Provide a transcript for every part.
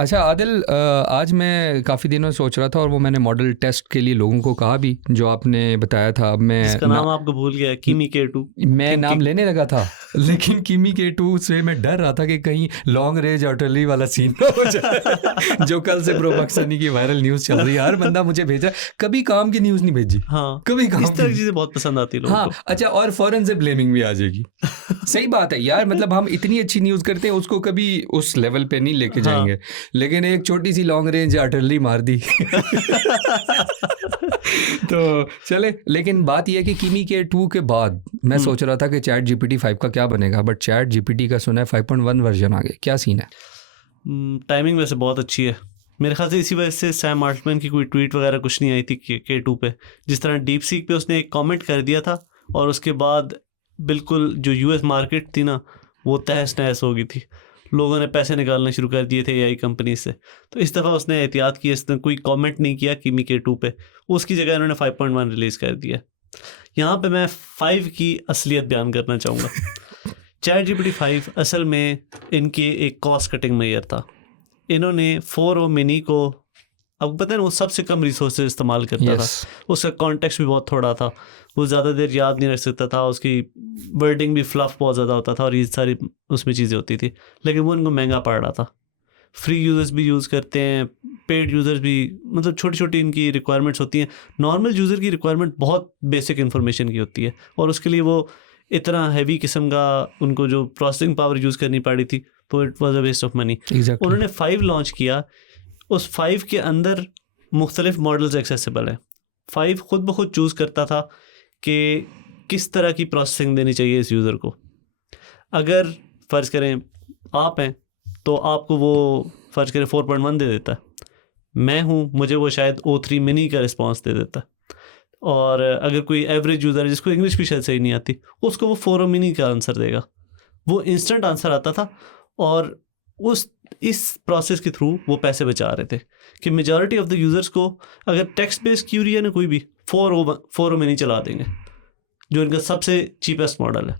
अच्छा आदिल, आज मैं काफ़ी दिनों से सोच रहा था और वो मैंने मॉडल टेस्ट के लिए लोगों को कहा भी, जो आपने बताया था। अब मैं जिसका नाम आपको भूल गया, किमी K2। मैं नाम लेने लगा था, लेकिन किमी K2 से मैं डर रहा था कि कहीं लॉन्ग रेंज आर्टिलरी वाला सीन ना हो जाए जो कल से प्रो पाकिस्तानी की वायरल न्यूज़ चल रही है। हर बंदा मुझे भेजा, कभी काम की न्यूज़ नहीं भेजी। हाँ, कभी काम इस तरह की की। चीज़ें बहुत पसंद आती है लोगों हाँ को। अच्छा, और फौरन से ब्लेमिंग भी आ जाएगी। सही बात है यार, मतलब हम इतनी अच्छी न्यूज़ करते हैं, उसको कभी उस लेवल पे नहीं लेके हाँ। जाएंगे, लेकिन एक छोटी सी लॉन्ग रेंज आर्टिलरी मार दी तो चले। लेकिन बात यह है कि किमी K2 के बाद मैं सोच रहा था कि चैट GPT 5 का क्या बनेगा, बट चैट GPT का सुना है 5.1 वर्जन आ गया। क्या सीन है? टाइमिंग वैसे बहुत अच्छी है मेरे ख्याल से। इसी वजह से सैम आल्टमैन की कोई ट्वीट वगैरह कुछ नहीं आई थी K2 पे। जिस तरह डीप सीक पे उसने एक कमेंट कर दिया था और उसके बाद बिल्कुल जो US मार्केट थी ना, वो तहस नहस हो गई थी। लोगों ने पैसे निकालना शुरू कर दिए थे AI कंपनी से। तो इस दफ़ा उसने एहतियात की, इसने कोई कमेंट नहीं किया किमी K2 पे, उसकी जगह इन्होंने 5.1 रिलीज़ कर दिया। यहाँ पे मैं 5 की असलियत बयान करना चाहूँगा। चैट GPT 5 असल में इनकी एक कॉस्ट कटिंग मेजर था। इन्होंने 4o मिनी को, अब पता है ना, वो सबसे कम रिसोर्सेज इस्तेमाल करता था। उसका कॉन्टेक्स्ट भी बहुत थोड़ा था, वो ज़्यादा देर याद नहीं रख सकता था, उसकी वर्डिंग भी फ्लफ बहुत ज़्यादा होता था और ये सारी उसमें चीज़ें होती थी। लेकिन वो इनको महंगा पड़ रहा था। फ्री यूज़र्स भी यूज़ करते हैं, पेड यूज़र्स भी, मतलब छोटी छोटी इनकी रिक्वायरमेंट्स होती हैं। नॉर्मल यूज़र की रिक्वायरमेंट बहुत बेसिक इन्फॉर्मेशन की होती है और उसके लिए वो इतना हैवी किस्म का उनको जो प्रोसेसिंग पावर यूज़ करनी पड़ी थी, तो it was a waste of money. उन्होंने 5 लॉन्च किया। उस 5 के अंदर मुख्तलिफ मॉडल्स एक्सेसिबल हैं। 5 खुद ब खुद चूज़ करता था कि किस तरह की प्रोसेसिंग देनी चाहिए इस यूज़र को। अगर फ़र्ज़ करें आप हैं तो आपको वो फ़र्ज़ करें 4.1 दे देता है। मैं हूँ, मुझे वो शायद O3 मिनी का रिस्पॉन्स दे देता है। और अगर कोई एवरेज यूज़र है जिसको इंग्लिश भी शायद सही नहीं आती, उसको वो 4o मिनी का आंसर देगा। वो इंस्टेंट आंसर आता था और इस प्रोसेस के थ्रू वो पैसे बचा रहे थे कि मेजॉरिटी ऑफ द यूज़र्स को अगर टेक्स्ट बेस्ड क्यूरी है ना कोई भी, 4o मिनी चला देंगे, जो इनका सबसे चीपेस्ट मॉडल है।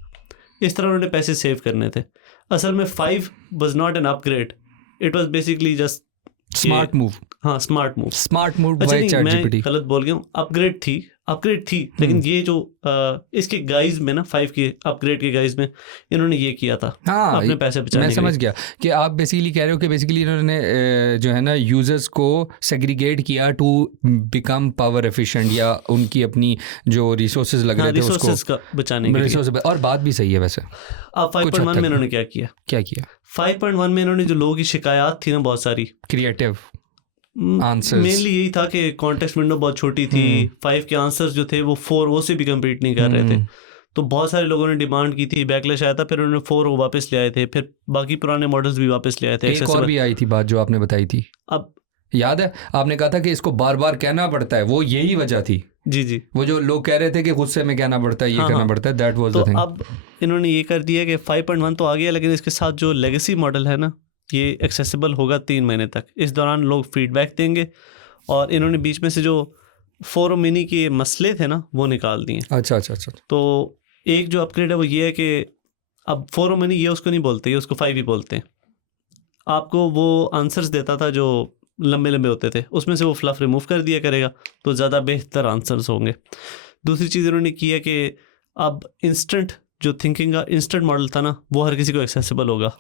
इस तरह उन्होंने पैसे सेव करने थे। असल में 5 was not an upgrade, it was basically just smart move. हाँ, स्मार्ट मूव। अच्छा नहीं, मैं गलत बोल गया हूँ। अपग्रेड थी लेकिन ये जो इसके गाइज में ना, 5 के अपग्रेड के गाइज में इन्होंने ये किया था। हाँ, अपने पैसे बचाने मैं समझ गया कि आप बेसिकली कह रहे हो कि बेसिकली इन्होंने जो है ना यूजर्स को सेग्रीगेट किया टू बिकम पावर एफिशिएंट, या उनकी अपनी जो रिसोर्सेज लग रहे थे उसको बचाने के लिए। और बात भी सही है वैसे। अब 5.1 में इन्होंने क्या किया? 5.1 में इन्होंने जो लोगों की शिकायत थी ना, बहुत सारी क्रिएटिव आंसर्स, मेनली यही था कि कॉन्टेक्स्ट विंडो बहुत छोटी थी। 5 के आंसर्स जो थे वो 4o से भी कम्पीट नहीं कर रहे थे। तो बहुत सारे लोगों ने डिमांड की थी, बैकलैश आया था, फिर उन्होंने 4o वापस ले आए थे, फिर बाकी पुराने मॉडल्स भी वापस ले आए थे। एक और भी आई थी बात जो आपने बताई थी, अब याद है? आपने कहा था कि इसको बार बार कहना पड़ता है, वो यही वजह थी। जी, वो जो लोग कह रहे थे कि गुस्से में कहना पड़ता है, ये करना पड़ता है, दैट वाज द थिंग। अब इन्होंने ये कर दिया कि 5.1 तो आ गया, लेकिन इसके साथ जो लेगेसी मॉडल है ना, ये एक्सेसिबल होगा 3 महीने तक। इस दौरान लोग फीडबैक देंगे और इन्होंने बीच में से जो 4o मिनी के मसले थे ना, वो निकाल दिए। अच्छा। तो एक जो अपग्रेड है वो ये है कि अब 4o मिनी ये उसको नहीं बोलते, ये उसको 5 ही बोलते हैं। आपको वो आंसर्स देता था जो लंबे लंबे होते थे, उसमें से वो फ्लफ रिमूव कर दिया करेगा, तो ज़्यादा बेहतर आंसर्स होंगे। दूसरी चीज़ इन्होंने की है कि अब इंस्टेंट जो थिंकिंग का इंस्टेंट मॉडल था ना, वो हर किसी को एक्सेसिबल होगा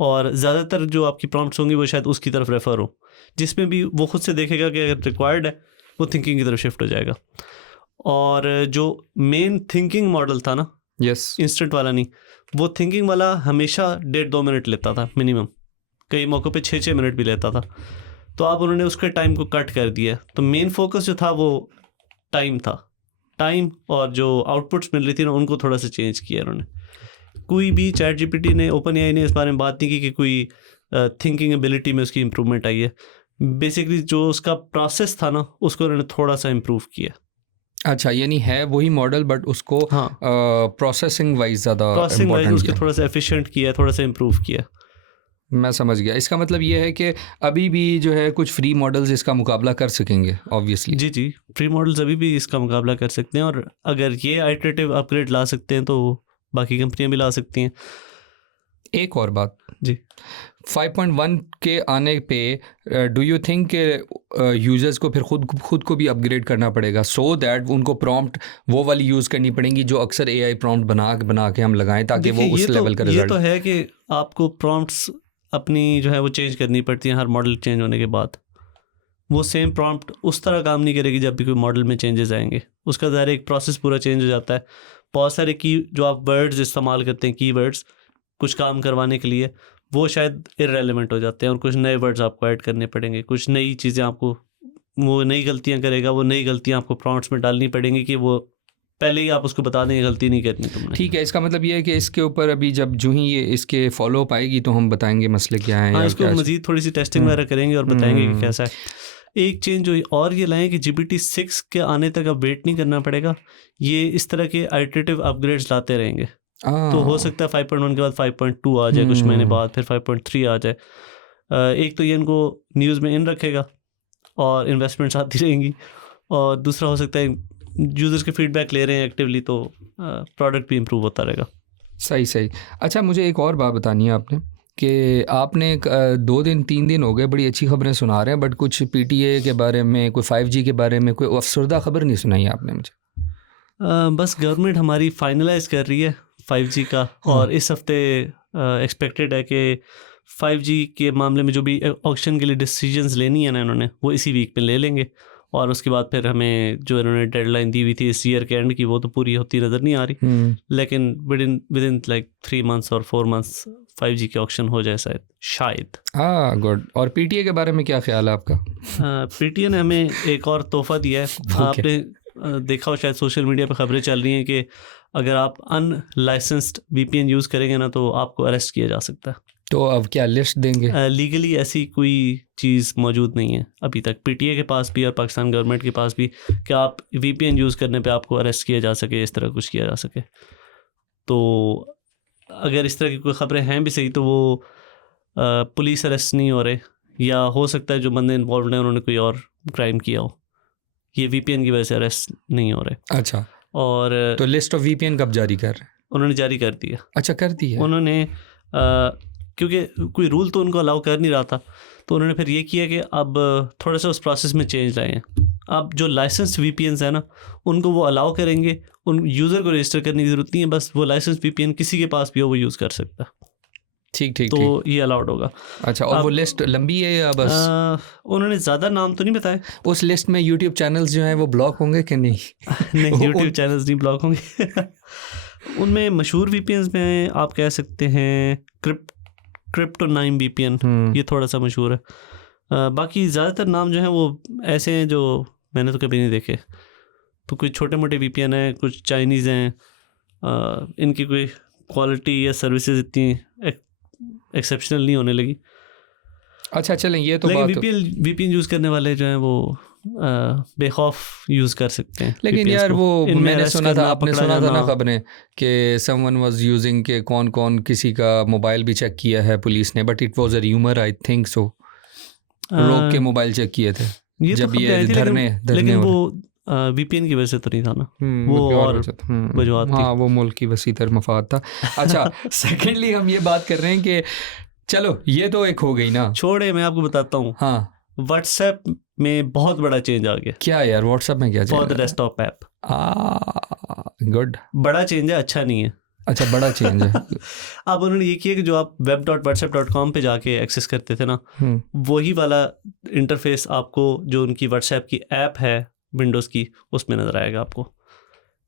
और ज़्यादातर जो आपकी प्रॉम्प्ट्स होंगी वो शायद उसकी तरफ रेफ़र हो, जिसमें भी वो खुद से देखेगा कि अगर रिक्वायर्ड है वो थिंकिंग की तरफ शिफ्ट हो जाएगा। और जो मेन थिंकिंग मॉडल था ना, इंस्टेंट वाला नहीं, वो थिंकिंग वाला हमेशा 1.5-2 मिनट लेता था मिनिमम, कई मौक़ों पे 6-6 मिनट भी लेता था। तो अब उन्होंने उसके टाइम को कट कर दिया। तो मेन फोकस जो था वो टाइम और जो आउटपुट्स मिल रही थी ना, उनको थोड़ा सा चेंज किया उन्होंने। कोई भी चैट GPT ने, OpenAI ने इस बारे में बात नहीं की कि कोई थिंकिंग एबिलिटी में उसकी इम्प्रूवमेंट आई है। बेसिकली जो उसका प्रोसेस था ना, उसको उन्होंने थोड़ा सा इम्प्रूव किया। अच्छा, यानी है वही मॉडल बट उसको प्रोसेसिंग वाइज ज़्यादा उसको थोड़ा सा एफिशिएंट किया, थोड़ा सा इम्प्रूव किया। मैं समझ गया। इसका मतलब ये है कि अभी भी जो है कुछ फ्री मॉडल्स इसका मुकाबला कर सकेंगे ऑब्वियसली। जी, फ्री मॉडल्स अभी भी इसका मुकाबला कर सकते हैं और अगर ये आइटरेटिव अपग्रेड ला सकते हैं तो बाकी कंपनियां भी ला सकती हैं। एक और बात जी, 5.1 के आने पे डू यू थिंक के यूजर्स को फिर खुद को भी अपग्रेड करना पड़ेगा सो दैट उनको प्रॉम्प्ट वो वाली यूज़ करनी पड़ेंगी जो अक्सर एआई प्रॉम्प्ट बना के हम लगाएं ताकि वो उस लेवल का रिजल्ट। ये तो है कि आपको प्रॉम्प्ट्स अपनी जो है वो चेंज करनी पड़ती है हर मॉडल चेंज होने के बाद। वो सेम प्रॉम्प्ट उस तरह काम नहीं करेगी जब भी कोई मॉडल में चेंजेस आएंगे, उसका ज़ाहिर एक प्रोसेस पूरा चेंज हो जाता है। बहुत सारे की जो आप वर्ड्स इस्तेमाल करते हैं, कीवर्ड्स कुछ काम करवाने के लिए, वो शायद इररेलेवेंट हो जाते हैं और कुछ नए वर्ड्स आपको ऐड करने पड़ेंगे, कुछ नई चीज़ें आपको, वो नई गलतियां करेगा, वो नई गलतियां आपको प्रॉम्प्ट्स में डालनी पड़ेंगी कि वो पहले ही आप उसको बता दें गलती नहीं करनी तुमने। ठीक है, इसका मतलब ये है कि इसके ऊपर अभी जब जो ही ये इसके फॉलो अप आएगी तो हम बताएंगे मसले क्या हैं। हाँ, इसको मजीद थोड़ी सी टेस्टिंग वगैरह करेंगे और बताएंगे कि कैसा है। एक चेंज जो और ये लाएं कि GPT-6 के आने तक अब वेट नहीं करना पड़ेगा, ये इस तरह के आइटरेटिव अपग्रेड्स लाते रहेंगे। तो हो सकता है 5.1 के बाद 5.2 आ जाए, कुछ महीने बाद फिर 5.3 आ जाए। एक तो ये इनको न्यूज़ में इन रखेगा और इन्वेस्टमेंट्स आती रहेंगी, और दूसरा हो सकता है यूज़र्स के फीडबैक ले रहे हैं एक्टिवली तो प्रोडक्ट भी इम्प्रूव होता रहेगा। सही। अच्छा, मुझे एक और बात बतानी है आपने कि आपने 2 दिन 3 दिन हो गए बड़ी अच्छी खबरें सुना रहे हैं, बट कुछ PTA के बारे में, कोई 5G के बारे में कोई अफसरदा खबर नहीं सुनाई आपने मुझे। बस गवर्नमेंट हमारी फाइनलाइज कर रही है 5G का, और इस हफ्ते एक्सपेक्टेड है कि 5G के मामले में जो भी ऑक्शन के लिए डिसीजंस लेनी है ना इन्होंने, वो इसी वीक में ले लेंगे। और उसके बाद फिर हमें जो इन्होंने डेडलाइन दी हुई थी इस ईयर के एंड की, वो तो पूरी होती नज़र नहीं आ रही, लेकिन विद इन लाइक 3 मंथ्स और 4 मंथ्स 5G के ऑक्शन हो जाए शायद। गुड। और PTA के बारे में क्या ख्याल है आपका? PTA ने हमें एक और तोहफा दिया है। आपने देखा हो शायद सोशल मीडिया पे खबरें चल रही हैं कि अगर आप अनलाइसेंस्ड VPN यूज़ करेंगे ना तो आपको अरेस्ट किया जा सकता है। तो अब क्या लिस्ट देंगे? लीगली ऐसी कोई चीज़ मौजूद नहीं है अभी तक PTA के पास भी और पाकिस्तान गवर्नमेंट के पास भी कि आप VPN यूज़ करने पे आपको अरेस्ट किया जा सके, इस तरह कुछ किया जा सके। तो अगर इस तरह की कोई ख़बरें हैं भी सही तो वो पुलिस अरेस्ट नहीं हो रहे, या हो सकता है जो बंदे इन्वॉल्व हैं उन्होंने कोई और क्राइम किया हो, ये VPN की वजह से अरेस्ट नहीं हो रहे। अच्छा, और तो लिस्ट ऑफ VPN कब जारी कर रहे हैं? उन्होंने जारी कर दिया। अच्छा, कर दी है उन्होंने क्योंकि कोई रूल तो उनको अलाउ कर नहीं रहा था, तो उन्होंने फिर ये किया कि अब थोड़ा सा उस प्रोसेस में चेंज लाए हैं। अब जो लाइसेंस्ड VPNs है ना, उनको वो अलाउ करेंगे, उन यूज़र को रजिस्टर करने की ज़रूरत नहीं है, बस वो लाइसेंस्ड VPN किसी के पास भी हो वो यूज़ कर सकता है। ठीक। तो ये अलाउड होगा। अच्छा, और वो लिस्ट लंबी है या बस? उन्होंने ज़्यादा नाम तो नहीं बताए। उस लिस्ट में YouTube चैनल्स जो हैं वो ब्लॉक होंगे कि नहीं? नहीं, YouTube चैनल्स नहीं ब्लॉक होंगे। उनमें मशहूर VPNs में आप कह सकते हैं Crypto9 VPN, ये थोड़ा सा मशहूर है। बाकी ज़्यादातर नाम जो हैं वो ऐसे हैं जो मैंने तो कभी नहीं देखे। तो कुछ छोटे मोटे VPN हैं, कुछ चाइनीज़ हैं, इनकी कोई क्वालिटी या सर्विसेज इतनी एक्सेप्शनल नहीं होने लगी। अच्छा, चलें, ये तो लेकिन बात VPN यूज़ करने वाले जो हैं वो बेखौफ यूज़ कर सकते हैं। लेकिन यार वो मैंने सुना था, आपने सुना था ना खबरें कि समवन वाज यूजिंग के कौन किसी का मोबाइल भी चेक किया है पुलिस ने, but it was a rumour, I think so. लोग के मोबाइल चेक किए थे जब ये धरने लेकिन वो VPN की वजह से तो नहीं था ना, वो और वजूहत थी। हाँ, वो मुल्क की वसी तर मफाद था। अच्छा, सेकेंडली हम ये बात कर रहे हैं कि चलो ये तो एक हो गई ना, छोड़े, मैं आपको बताता हूँ। हाँ, व्हाट्सएप में बहुत बड़ा चेंज आ गया। क्या यार, व्हाट्सएप में क्या change? For the desktop app. Good. बड़ा चेंज है, अच्छा नहीं है। अच्छा, बड़ा चेंज है। अब उन्होंने ये किया कि जो आप web.whatsapp.com पे जाके एक्सेस करते थे ना, वही वाला इंटरफेस आपको जो उनकी व्हाट्सएप की ऐप है विंडोज़ की, उसमें नज़र आएगा आपको।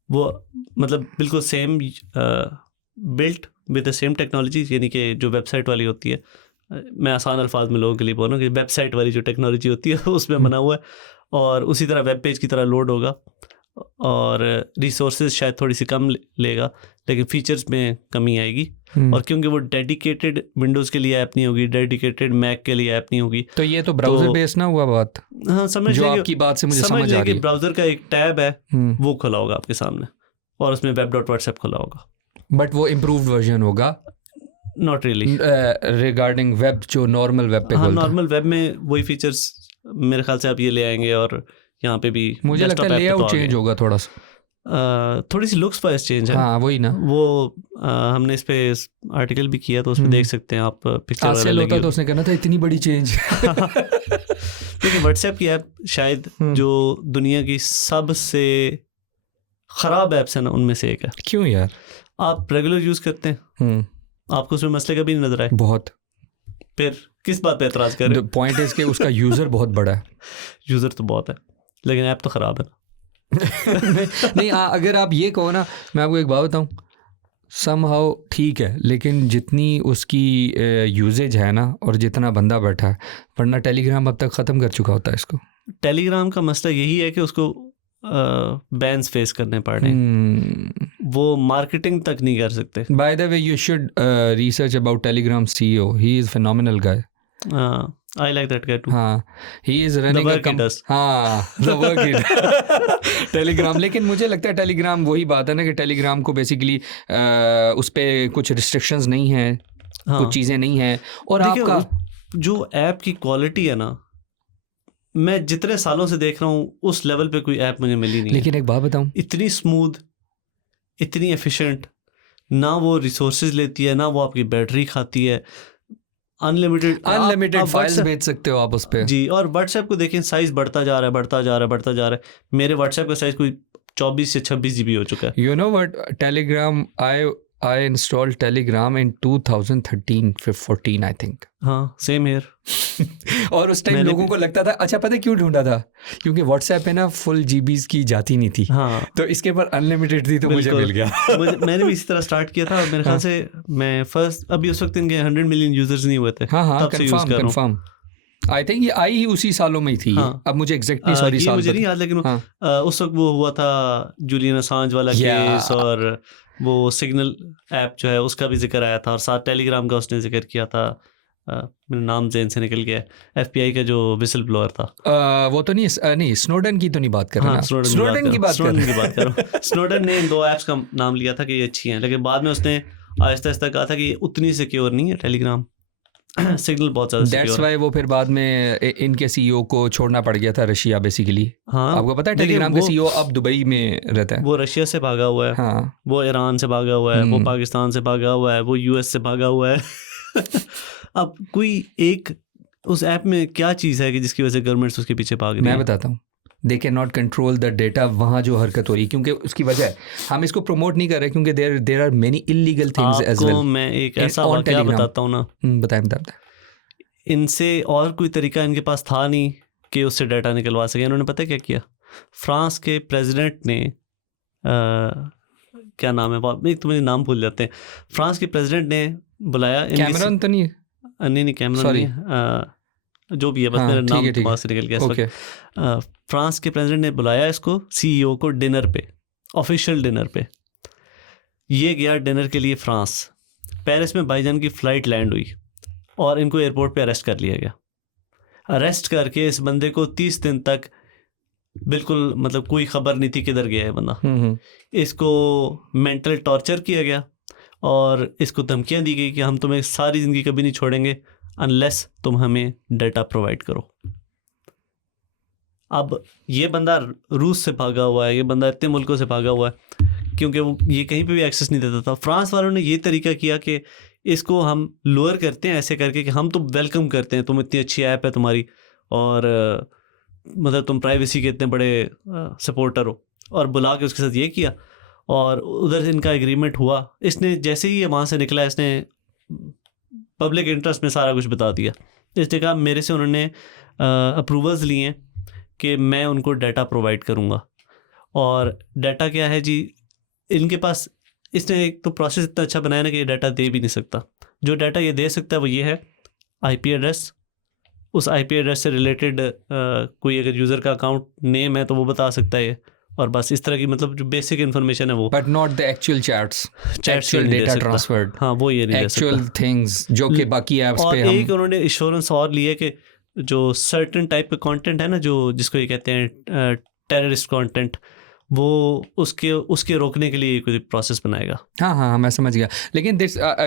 वो मतलब बिल्कुल same built with the same technology, यानी कि जो वेबसाइट वाली होती है, मैं आसान अल्फाज में लोगों के लिए बोलूँ कि वेबसाइट वाली जो टेक्नोलॉजी होती है उसमें बना हुआ है, और उसी तरह वेब पेज की तरह लोड होगा, और रिसोर्सेज शायद थोड़ी सी कम लेगा, लेकिन फीचर्स में कमी आएगी। और क्योंकि वो डेडिकेटेड विंडोज़ के लिए ऐप नहीं होगी, डेडिकेटेड मैक के लिए ऐप नहीं होगी, तो ये तो ब्राउज़र बेस्ड ना हुआ बात। हाँ, समझ जो आपकी बात से मुझे समझ आ रही है। ब्राउज़र का एक टैब है वो खुला होगा आपके सामने, और उसमें web.whatsapp खुला होगा, बट वो इम्प्रूव्ड वर्जन होगा। नॉट रियली रिगार्डिंग वेब, जो नॉर्मल वेब पे, हाँ, नॉर्मल वेब में वही फीचर्स मेरे ख्याल से आप ये ले आएंगे, और यहाँ पे भी मुझे लगता है लेआउट चेंज होगा थोड़ा सा। थोड़ी सी लुक्स वाइज चेंज है। हाँ वही ना, वो हमने इस पे आर्टिकल भी किया, तो उसमें देख सकते हैं आप पिक्चर हासिल होता तो उसने कहना था इतनी बड़ी चेंज। देखिए व्हाट्सएप की ऐप शायद जो दुनिया की सबसे ख़राब ऐप्स है ना उनमें से एक है। क्यों यार? आप रेगुलर यूज़ करते हैं, आपको उसमें मसले कभी नहीं नजर आए? बहुत। फिर किस बात पे एतराज़ कर रहे हैं? पॉइंट इज कि उसका यूज़र बहुत बड़ा है। यूज़र तो बहुत है लेकिन ऐप तो ख़राब है ना। नहीं अगर आप ये कहो ना, मैं आपको एक बात बताऊं, समहाउ ठीक है, लेकिन जितनी उसकी यूजेज है ना और जितना बंदा बैठा है, वरना टेलीग्राम अब तक ख़त्म कर चुका होता है इसको। टेलीग्राम का मसला यही है कि उसको बैन्स फेस करने पड़ रहे हैं, वो मार्केटिंग तक नहीं कर सकते। By the way you should research about Telegram CEO, he is phenomenal guy. I like that guy too. हाँ, he is running the work he does. हाँ, the work he does. Telegram, लेकिन मुझे लगता है टेलीग्राम वही बात है ना कि टेलीग्राम को बेसिकली उस पर कुछ रिस्ट्रिक्शंस नहीं है, कुछ चीज़ें नहीं है, और आपका जो ऐप की क्वालिटी है ना, मैं जितने सालों से देख रहा हूँ उस लेवल पे कोई ऐप मुझे मिली नहीं। लेकिन एक बात बताऊँ, इतनी स्मूथ, इतनी एफिशिएंट, ना वो रिसोर्सेज लेती है, ना वो आपकी बैटरी खाती है, अनलिमिटेड फाइल्स भेज सकते हो आप उस पे जी। और व्हाट्सएप को देखें, साइज बढ़ता जा रहा है। मेरे व्हाट्सएप का साइज कोई 24 से 26 GB हो चुका है। You know what, Telegram I installed Telegram in 2013-14 I think. हाँ सेम हियर। और उस टाइम लोगों को लगता था, अच्छा पता है क्यों ढूंढा था? क्योंकि व्हाट्सएप पे ना फुल GBs की जाती नहीं थी। हाँ, तो इसके पर अनलिमिटेड थी, तो मुझे मिल गया। मैंने भी इसी तरह स्टार्ट किया था। मेरे ख्याल से मैं फर्स्ट, अभी उस वक्त इनके 100 मिलियन यूजर्स नहीं हुए थे। हाँ कंफर्म। आई थिंक ये आई ही उसी सालों में ही थी। अब मुझे एग्जैक्टली साल मुझे नहीं याद, लेकिन उस वक्त वो हुआ था जूलियन असांज वाला केस, और वो सिग्नल ऐप जो है उसका भी जिक्र आया था, और साथ टेलीग्राम का उसने जिक्र किया था। मेरा नाम जेन से निकल गया, FBI का जो विसल ब्लोअर था। वो तो नहीं, स्नोडन की तो नहीं बात कर रहा। स्नोडन की बात कर रहा हूँ। स्नोडन ने इन 2 ऐप्स का नाम लिया था कि ये अच्छी हैं, लेकिन बाद में उसने आहिस्ता आहिस्ता कहा था कि ये उतनी सिक्योर नहीं है टेलीग्राम, सिग्नल बहुत ज़्यादा सिक्योर है। दैट्स व्हाई वो फिर बाद में इनके CEO को छोड़ना पड़ गया था, रशिया बेसिकली। हाँ, आपको पता है टेलीग्राम का CEO अब दुबई में रहता है। वो रशिया से भागा हुआ है। हाँ, वो ईरान से भागा हुआ है, वो पाकिस्तान से भागा हुआ है, वो US से भागा हुआ है। अब कोई एक उस ऐप में क्या चीज़ है कि जिसकी वजह से गवर्नमेंट्स उसके पीछे भाग रही है? मैं बताता हूँ, they can not control the data. वहाँ जो हरकत हो रही है, क्योंकि उसकी वजह है, हम इसको प्रमोट नहीं कर रहे क्योंकि there are many illegal things as well. मैं एक ऐसा वाकया बताता हूँ ना, बताएं। इनसे और कोई तरीका इनके पास था नहीं कि उससे डाटा निकलवा सके। इन्होंने पता क्या किया? फ्रांस के प्रेसिडेंट ने क्या नाम है, तुम्हें नाम भूल जाते हैं। फ्रांस के प्रेसिडेंट ने बुलाया, कैमरन तो नहीं? नहीं कैमरन नहीं, जो भी है, बस मेरा नाम दिमाग से निकल गया। फ्रांस के प्रेसिडेंट ने बुलाया इसको, CEO को डिनर पे, ऑफिशियल डिनर पे। ये गया डिनर के लिए फ्रांस। पेरिस में भाईजान की फ़्लाइट लैंड हुई और इनको एयरपोर्ट पे अरेस्ट कर लिया गया। अरेस्ट करके इस बंदे को 30 दिन तक बिल्कुल, मतलब कोई खबर नहीं थी किधर गया है बंदा। इसको मेंटल टॉर्चर किया गया और इसको धमकियां दी गई कि हम तुम्हें सारी ज़िंदगी कभी नहीं छोड़ेंगे अनलेस तुम हमें डाटा प्रोवाइड करो। अब ये बंदा रूस से भागा हुआ है, ये बंदा इतने मुल्कों से भागा हुआ है क्योंकि वो ये कहीं पे भी एक्सेस नहीं देता था। फ्रांस वालों ने ये तरीका किया कि इसको हम लोअर करते हैं ऐसे करके कि हम तो वेलकम करते हैं, तुम इतनी अच्छी ऐप है तुम्हारी, और मतलब तुम प्राइवेसी के इतने बड़े सपोर्टर हो, और बुला के उसके साथ ये किया। और उधर से इनका एग्रीमेंट हुआ। इसने जैसे ही वहाँ से निकला, इसने पब्लिक इंटरेस्ट में सारा कुछ बता दिया। इसने कहा मेरे से उन्होंने अप्रूवल्स लिए हैं कि मैं उनको डाटा प्रोवाइड करूँगा। और डाटा क्या है जी, इनके पास, इसने एक तो प्रोसेस इतना अच्छा बनाया ना कि ये डाटा दे भी नहीं सकता। जो डाटा ये दे सकता है वो ये है IP एड्रेस। उस IP एड्रेस से रिलेटेड कोई अगर यूज़र का अकाउंट नेम है तो वो बता सकता है, और बस इस तरह की, मतलब जो बेसिक इन्फॉर्मेशन है वो। But not the actual chats, actual data transferred. हाँ, वो ये नहीं दे सकता, एक्चुअल थिंग्स जो कि बाकी ऐप्स पे हम। एक उन्होंने इंश्योरेंस और लिए कि जो सर्टेन टाइप का कंटेंट है ना, जो जिसको ये कहते हैं टेररिस्ट कंटेंट, वो उसके रोकने के लिए कोई प्रोसेस बनाएगा। हाँ मैं समझ गया। लेकिन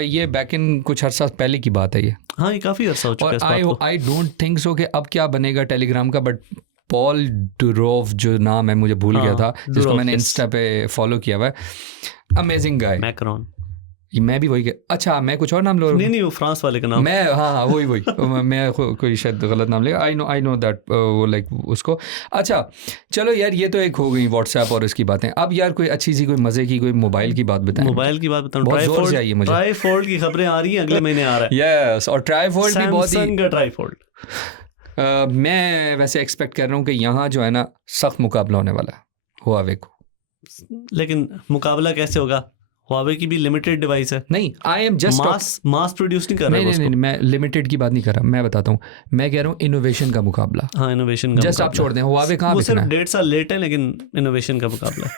ये बैक इन कुछ अर्सा पहले की बात है ये। हाँ, ये काफ़ी अर्सा हो चुका है। आई डोंट थिंक सो कि अब क्या बनेगा टेलीग्राम का, बट पॉल डुरोव जो नाम है मुझे भूल गया हाँ, था, जिसको डुरोव, मैंने yes. इंस्टा पे फॉलो किया हुआ है, अमेजिंग गाय। मैक्रोन, मैं भी वही अच्छा मैं कुछ और नाम लो नहीं वो फ्रांस वाले का नाम। मैं हाँ वही मैं कोई शायद गलत नाम लेगा। आई नो दैट वो लाइक उसको। अच्छा चलो यार, ये तो एक हो गई व्हाट्सएप और इसकी बातें। अब यार कोई अच्छी सी कोई मजे की कोई मोबाइल की बात बताएं। मोबाइल की बात बताऊं, बहुत जोर से आई है मुझे। ट्राईफोल्ड की खबरें आ रही हैं, अगले महीने आ रहा है। यस, और ट्राईफोल्ड भी बहुत ही सैमसंग का ट्राईफोल्ड। मैं वैसे एक्सपेक्ट कर रहा हूँ कि यहाँ जो है ना सख्त मुकाबला होने वाला है हुआवे को। लेकिन मुकाबला कैसे होगा? हुआवे की भी लिमिटेड डिवाइस है। नहीं, I am just mass produce नहीं कर रहा है। नहीं, मैं लिमिटेड की बात नहीं कर रहा, मैं बताता हूँ, मैं कह रहा हूँ इनोवेशन का मुकाबला। हाँ, इनोवेशन का जस्ट आप छोड़ दें, हुआवे कहाँ वो बिकना सिर्फ है? 1.5 साल लेट है, लेकिन इनोवेशन का मुकाबला है।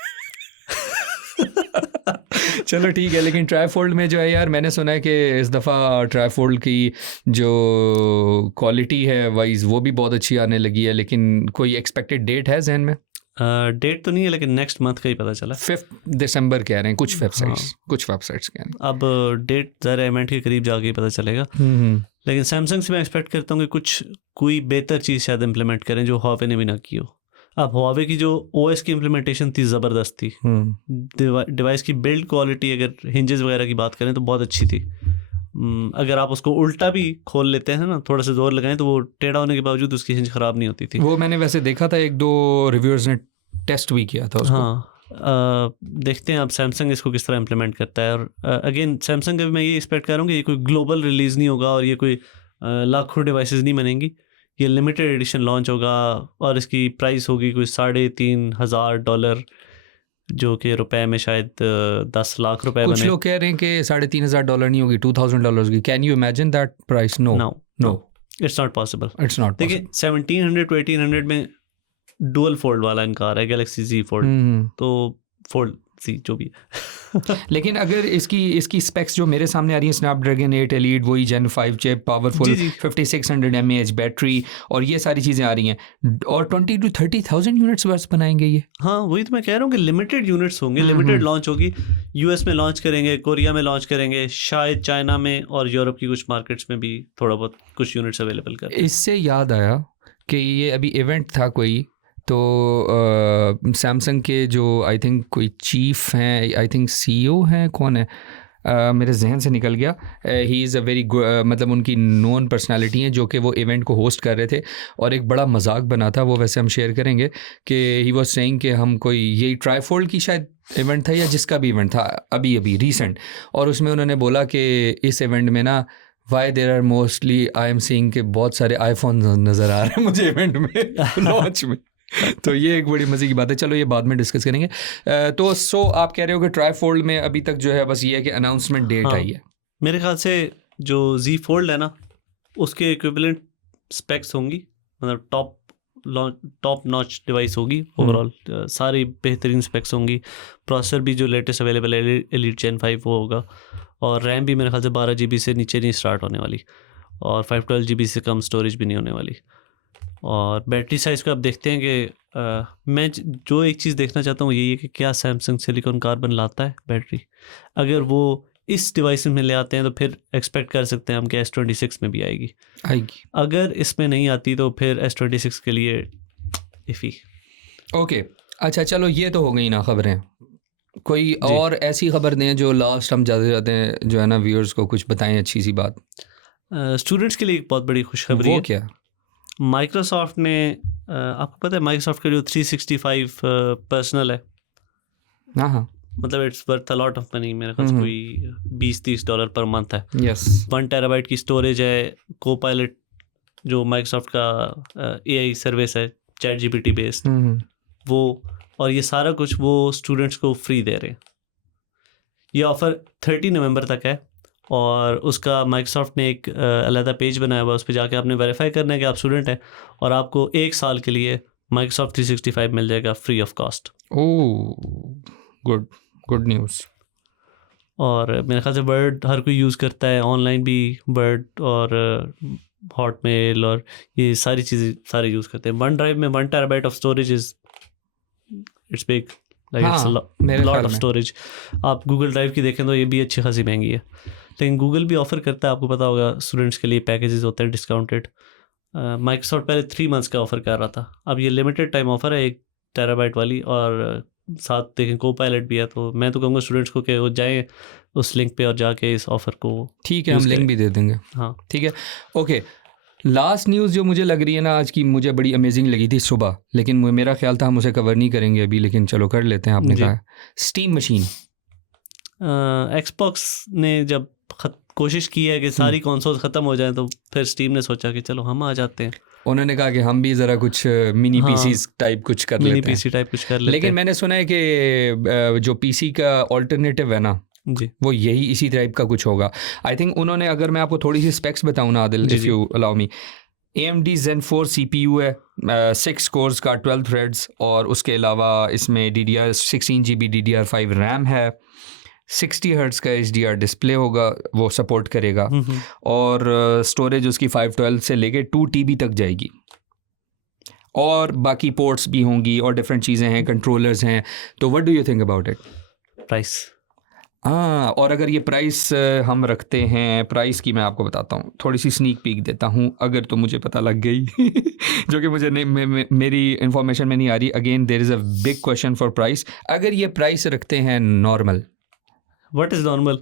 चलो ठीक है, लेकिन ट्राईफोल्ड में जो है यार, मैंने सुना है कि इस दफ़ा ट्राईफोल्ड की जो क्वालिटी है वाइज वो भी बहुत अच्छी आने लगी है, लेकिन कोई एक्सपेक्टेड डेट है जहन में? डेट तो नहीं है, लेकिन नेक्स्ट मंथ का ही पता चला। 5 दिसंबर कह रहे हैं कुछ वेबसाइट्स कह रहे हैं। अब डेट ज़रा इवेंट के करीब जाके ही पता चलेगा। लेकिन सैमसंग से मैं एक्सपेक्ट करता हूँ कि कोई बेहतर चीज़ शायद इम्प्लीमेंट करें जो हुआवे ने भी ना की हो। अब हुआवे की जो ओएस की इम्प्लीमेंटेशन थी ज़बरदस्त थी। डिवाइस की बिल्ड क्वालिटी, अगर हिंजेस वगैरह की बात करें तो बहुत अच्छी थी। अगर आप उसको उल्टा भी खोल लेते हैं ना, थोड़ा सा जोर लगाएं, तो वो टेढ़ा होने के बावजूद उसकी हिंज ख़राब नहीं होती थी। वो मैंने वैसे देखा था, 1-2 रिव्यूअर्स ने टेस्ट भी किया था उसको। हाँ, देखते हैं अब सैमसंग इसको किस तरह इम्प्लीमेंट करता है। और अगेन सैमसंग का भी मैं ये एक्सपेक्ट कर रहा हूँ कि ये कोई ग्लोबल रिलीज़ नहीं होगा और ये कोई लाखों डिवाइसेस नहीं बनेंगी। ये लिमिटेड एडिशन लॉन्च होगा और इसकी प्राइस होगी कोई $3,500, जो कि रुपए में शायद 10 लाख रुपए बने। कुछ लोग कह रहे हैं कि $3,500 नहीं होगी, $2,000 की। Can you imagine that price? No, it's not possible. देखिए 1700 to 1800 में डुअल फोल्ड वाला इनका आ रहा है, गैलेक्सी Z फोल्ड, तो फोल्ड सी जो भी है। लेकिन अगर इसकी स्पेक्स जो मेरे सामने आ रही है, स्नैपड्रैगन 8 एलीट, वही Gen 5 chip, powerful 5600 mAh battery, और ये सारी चीज़ें आ रही हैं, और 20,000 to 30,000 यूनिट्स बस बनाएंगे ये। हाँ, वही तो मैं कह रहा हूँ कि लिमिटेड यूनिट्स होंगे, लिमिटेड लॉन्च होगी। यूएस में लॉन्च करेंगे, कोरिया में लॉन्च करेंगे, शायद चाइना में और यूरोप की कुछ मार्केट्स में भी थोड़ा बहुत कुछ यूनिट्स अवेलेबल कर। इससे याद आया कि ये अभी इवेंट था कोई, तो सैमसंग के जो आई थिंक कोई चीफ हैं, आई थिंक CEO हैं, कौन है, मेरे जहन से निकल गया। ही इज़ अ वेरी मतलब उनकी नोन पर्सनालिटी हैं जो कि वो इवेंट को होस्ट कर रहे थे, और एक बड़ा मजाक बना था, वो वैसे हम शेयर करेंगे, कि ही वाज सेइंग कि हम कोई यही ट्राईफोल्ड की शायद इवेंट था या जिसका भी इवेंट था अभी रीसेंट, और उसमें उन्होंने बोला कि इस इवेंट में ना why there are mostly I am seeing के बहुत सारे आईफोन नज़र आ रहे हैं मुझे इवेंट में लॉन्च में। तो ये एक बड़ी मज़े की बात है। चलो ये बाद में डिस्कस करेंगे। तो आप कह रहे हो कि ट्राईफोल्ड में अभी तक जो है बस ये है कि अनाउंसमेंट डेट आई है। मेरे ख्याल से जो Z फोल्ड है ना, उसके इक्विवेलेंट स्पेक्स होंगी, मतलब टॉप नॉच डिवाइस होगी ओवरऑल, सारी बेहतरीन स्पेक्स होंगी। प्रोसेसर भी जो लेटेस्ट अवेलेबल है एलीट Gen 5 वो होगा, और रैम भी मेरे ख्याल से 12 GB से नीचे नहीं स्टार्ट होने वाली, और 512 GB से कम स्टोरेज भी नहीं होने वाली। और बैटरी साइज़ को आप देखते हैं कि मैं जो एक चीज़ देखना चाहता हूँ यही है कि क्या सैमसंग सिलिकॉन कार्बन लाता है बैटरी। अगर वो इस डिवाइस में ले आते हैं तो फिर एक्सपेक्ट कर सकते हैं हम कि S26 में भी आएगी। अगर इसमें नहीं आती तो फिर S26 के लिए इफ़ी। ओके, अच्छा चलो ये तो हो गई ना खबरें। कोई और ऐसी खबर दें जो लास्ट हम ज़्यादा जाते जो है ना व्यूअर्स को कुछ बताएं, अच्छी सी बात। स्टूडेंट्स के लिए एक बहुत बड़ी खुशखबरी है। वो क्या? माइक्रोसॉफ्ट ने आपको पता है माइक्रोसॉफ्ट का जो 365 पर्सनल है, हाँ, मतलब it's worth a lot of money. मेरे ख्याल से कोई $20-30 पर मंथ है। यस, 1 TB की स्टोरेज है। कोपायलट जो माइक्रोसॉफ्ट का AI सर्विस है, ChatGPT बेस्ड, वो, और ये सारा कुछ वो स्टूडेंट्स को फ्री दे रहे हैं। ये ऑफ़र 30 नवंबर तक है, और उसका माइक्रोसॉफ्ट ने एक अलग पेज बनाया हुआ है, उस पर जाके आपने वेरीफाई करना है कि आप स्टूडेंट हैं, और आपको 1 साल के लिए माइक्रोसॉफ्ट 365 मिल जाएगा free of cost. Oh, good news. और मेरे ख्याल से वर्ड हर कोई यूज़ करता है, ऑनलाइन भी वर्ड और हॉटमेल और ये सारी चीज़ें सारे यूज़ करते हैं। वन ड्राइव में 1 TB of storage it's big, lot of storage. आप गूगल ड्राइव की देखें तो ये भी अच्छी खासी महंगी है, लेकिन गूगल भी ऑफ़र करता है, आपको पता होगा, स्टूडेंट्स के लिए पैकेजेस होते हैं डिस्काउंटेड, माइक्रोसॉफ्ट पहले 3 मंथ्स का ऑफ़र कर रहा था, अब ये लिमिटेड टाइम ऑफ़र है 1 टेराबाइट वाली, और साथ देखें को पायलट भी है। तो मैं तो कहूँगा स्टूडेंट्स को कि वो जाएँ उस लिंक पे और जाके इस ऑफ़र को ठीक है, हम लिंक भी दे देंगे। हाँ ठीक है, ओके। लास्ट न्यूज़ जो मुझे लग रही है ना आज की, मुझे बड़ी अमेजिंग लगी थी सुबह, लेकिन मेरा ख्याल था हम उसे कवर नहीं करेंगे अभी, लेकिन चलो कर लेते हैं। आपने कहा स्टीम मशीन, एक्सबॉक्स ने जब कोशिश की है कि सारी कंसोल्स ख़त्म हो जाएं, तो फिर स्टीम ने सोचा कि चलो हम आ जाते हैं। उन्होंने कहा कि हम भी ज़रा कुछ मिनी पीसीज टाइप कुछ कर लेते हैं, मिनी पीसी टाइप कुछ कर लेते लेकिन हैं। मैंने सुना है कि जो पीसी का ऑल्टरनेटिव है ना जी वो यही इसी टाइप का कुछ होगा। आई थिंक उन्होंने, अगर मैं आपको थोड़ी सी स्पेक्स बताऊँ ना Adil, if you allow me, AMD Zen 4 CPU है, 6 कोर्स का 12 थ्रेड्स, और उसके अलावा इसमें DDR16 GB DDR5 रैम है, 60 हर्ट्ज़ का HDR डिस्प्ले होगा, वो सपोर्ट करेगा, और स्टोरेज उसकी 512 से लेके 2 TB तक जाएगी, और बाकी पोर्ट्स भी होंगी और डिफरेंट चीज़ें हैं, कंट्रोलर्स हैं। तो what do you think about it? Price, हाँ, और अगर ये प्राइस हम रखते हैं, प्राइस की मैं आपको बताता हूँ, थोड़ी सी स्नीक पीक देता हूँ अगर तो मुझे पता लग गई जो कि मुझे नहीं, मेरी इन्फॉर्मेशन में नहीं आ रही। Again there is a big question for price. अगर ये प्राइस रखते हैं normal, what is normal?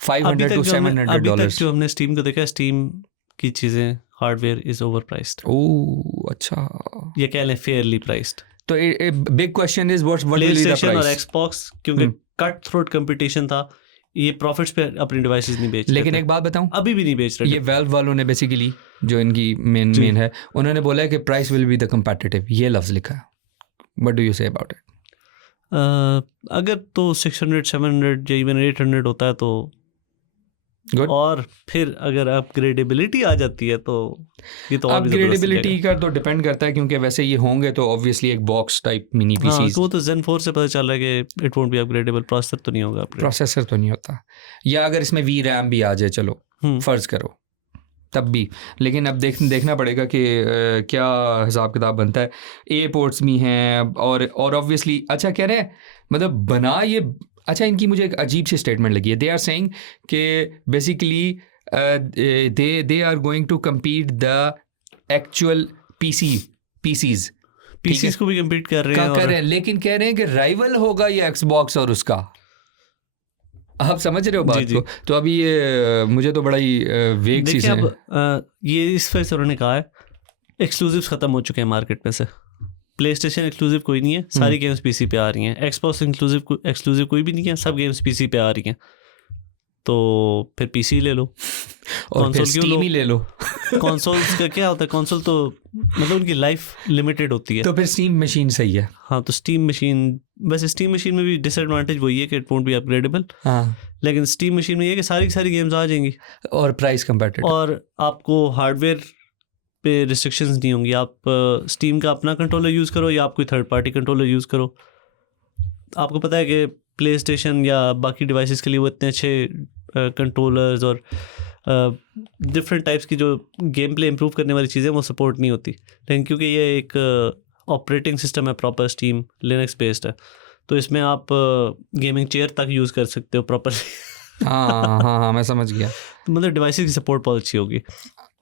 $500 to $700। अभी तक जो हमने स्टीम को देखा, स्टीम की चीज़ें हार्डवेयर इज़ ओवर प्राइस्ड। ओह अच्छा, ये कह लें फेयरली प्राइस्ड। तो big question is what will be the PlayStation और प्राइस? एक्सबॉक्स क्योंकि कट थ्रोट कंपटीशन था, ये प्रॉफिट्स पे अपनी डिवाइसेस नहीं बेच रहे लेकिन थे। एक बात बताऊं, अभी भी नहीं बेच रहे ये वैल्व वालों ने बेसिकली, जो इनकी मेन है, उन्होंने बोला है कि price will be the competitive, ये लफ्ज़ लिखा है। What do you say about it? अगर तो 600 700 या इवन 800 होता है तो Good. और फिर अगर अपग्रेडेबिलिटी आ जाती है तो ये तो और भी ज़बरदस्त अपग्रेडेबिलिटी का तो डिपेंड करता है, क्योंकि वैसे ये होंगे तो ऑब्वियसली एक बॉक्स टाइप मिनी हाँ, पीसीज। तो वो तो Zen 4 से पता चल रहा है कि it won't be upgradable, processor तो नहीं होगा अपग्रेड। प्रोसेसर तो नहीं होता, या अगर इसमें वी रैम भी आ जाए, चलो फ़र्ज़ करो तब भी, लेकिन अब देखना पड़ेगा कि क्या हिसाब किताब बनता है। ए पोर्ट्स भी हैं, और ऑब्वियसली अच्छा कह रहे हैं, मतलब बना ये अच्छा। इनकी मुझे एक अजीब सी स्टेटमेंट लगी है। दे आर सेइंग कि basically they are going to compete the actual PCs को भी कम्पीट कर रहे हैं, लेकिन कह रहे हैं कि राइवल होगा ये एक्सबॉक्स और उसका। आप समझ रहे हो बात को? तो अभी ये मुझे तो बड़ा ही वेग सी है। अब ये इस वजह से उन्होंने कहा है एक्सक्लूसिव्स ख़त्म हो चुके हैं मार्केट में से। प्ले स्टेशन एक्सक्लूसिव कोई नहीं है, सारी गेम्स पीसी पे आ रही हैं। एक्सबॉक्स एक्सक्लूसिव कोई भी नहीं है, सब गेम्स पीसी पे आ रही हैं। तो फिर पीसी ले लो और फिर स्टीम ही ले लो। कंसोल्स का क्या होता है, कंसोल तो मतलब उनकी लाइफ लिमिटेड होती है, तो फिर स्टीम मशीन सही है। हाँ, तो स्टीम मशीन, वैसे स्टीम मशीन में भी डिसएडवांटेज वही है कि इट वोंट बी अपग्रेडेबल। हाँ, लेकिन स्टीम मशीन में ये कि सारी गेम्स आ जाएंगी और प्राइस कंपैटिबल, और आपको हार्डवेयर पे रिस्ट्रिक्शंस नहीं होंगी। आप स्टीम का अपना कंट्रोलर यूज़ करो या आप कोई थर्ड पार्टी कंट्रोलर यूज़ करो। आपको पता है कि प्ले स्टेशन या बाकी डिवाइसेस के लिए वो इतने अच्छे कंट्रोलर्स और डिफरेंट टाइप्स की जो गेम प्ले इम्प्रूव करने वाली चीज़ें वो सपोर्ट नहीं होती, लेकिन क्योंकि ये एक ऑपरेटिंग सिस्टम है प्रॉपर, स्टीम लिनक्स बेस्ड है, तो इसमें आप गेमिंग चेयर तक यूज़ कर सकते हो प्रॉपरली। हाँ, मैं समझ गया। तो मतलब डिवाइसेस की सपोर्ट बहुत अच्छी होगी।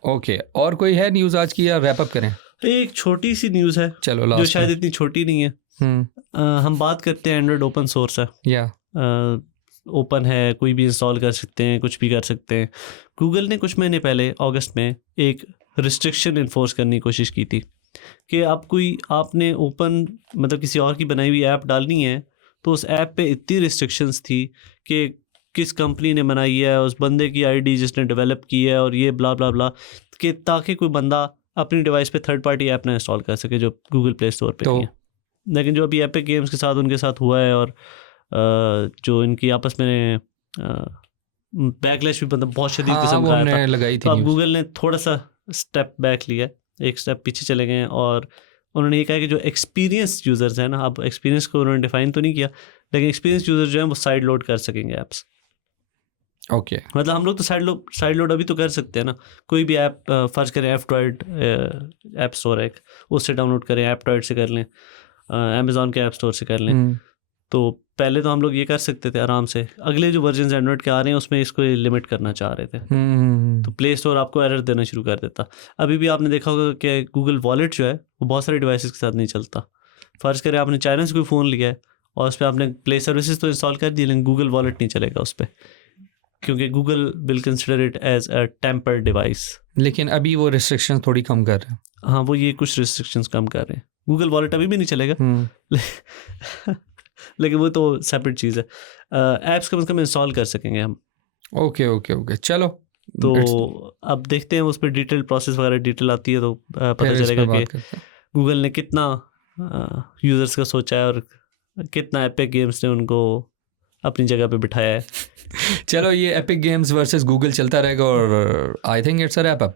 ओके, और कोई है न्यूज़ आज की, या रैप अप करें? एक छोटी सी न्यूज़ है, चलो जो शायद इतनी छोटी नहीं है। हम बात करते हैं एंड्रॉयड ओपन सोर्स है, या ओपन है, कोई भी इंस्टॉल कर सकते हैं, कुछ भी कर सकते हैं। गूगल ने कुछ महीने पहले अगस्त में एक रिस्ट्रिक्शन इन्फोर्स करने की कोशिश की थी कि आपने ओपन मतलब किसी और की बनाई हुई ऐप डालनी है तो उस ऐप पे इतनी रिस्ट्रिक्शंस थी कि किस कंपनी ने बनाई है, उस बंदे की आईडी जिसने डेवलप की है, और ये ब्ला ब्ला ब्ला, कि ताकि कोई बंदा अपनी डिवाइस पे थर्ड पार्टी ऐप ना इंस्टॉल कर सके जो गूगल प्ले स्टोर पे नहीं है। लेकिन जो अभी एपिक गेम्स के साथ उनके साथ हुआ है, और जो इनकी आपस में बैकलैश भी मतलब बहुत शदीद किस्म का आया था, तो अब गूगल ने थोड़ा सा स्टेप बैक लिया, एक स्टेप पीछे चले गए हैं, और उन्होंने ये कहा कि जो एक्सपीरियंस यूज़र्स हैं ना, अब एक्सपीरियंस को उन्होंने डिफाइन तो नहीं किया, लेकिन एक्सपीरियंस यूज़र जो हैं वो साइड लोड कर सकेंगे ऐप्स। ओके, मतलब हम लोग तो साइड लोड अभी तो कर सकते हैं ना, कोई भी ऐप फर्ज करें, एफ-ड्रॉइड ऐप स्टोर है, उससे डाउनलोड करें, एफ-ड्रॉइड से कर लें, अमेज़ॉन के ऐप स्टोर से कर लें, तो पहले तो हम लोग ये कर सकते थे आराम से, अगले जो वर्जन एंड्रॉइड के आ रहे हैं उसमें इसको लिमिट करना चाह रहे थे, तो प्ले स्टोर आपको एरर देना शुरू कर देता। अभी भी आपने देखा होगा कि गूगल वॉलेट जो है वो बहुत सारे डिवाइसेस के साथ नहीं चलता। फ़र्ज़ करें आपने चाइना से कोई फ़ोन लिया है और उस पर आपने प्ले सर्विसेज तो इंस्टॉल कर दी, लेकिन गूगल वॉलेट नहीं चलेगा उस पर, क्योंकि Google will consider it as a tempered device. लेकिन अभी वो रिस्ट्रिक्शन थोड़ी कम कर रहे हैं। हाँ, वो ये कुछ रिस्ट्रिक्शंस कम कर रहे हैं। गूगल वॉलेट अभी भी नहीं चलेगा लेकिन वो तो सेपरेट चीज़ है। ऐप्स कम से कम इंस्टॉल कर सकेंगे हम। ओके चलो, तो अब देखते हैं उस पर डिटेल प्रोसेस वगैरह डिटेल आती है तो पता फिर इस पे चलेगा बात कि करते हैं। गूगल ने कितना यूज़र्स का सोचा है और कितना एपिक गेम्स ने उनको अपनी जगह पे बिठाया है। चलो, ये एपिक गेम्स वर्सेस गूगल चलता रहेगा और I think it's a wrap up.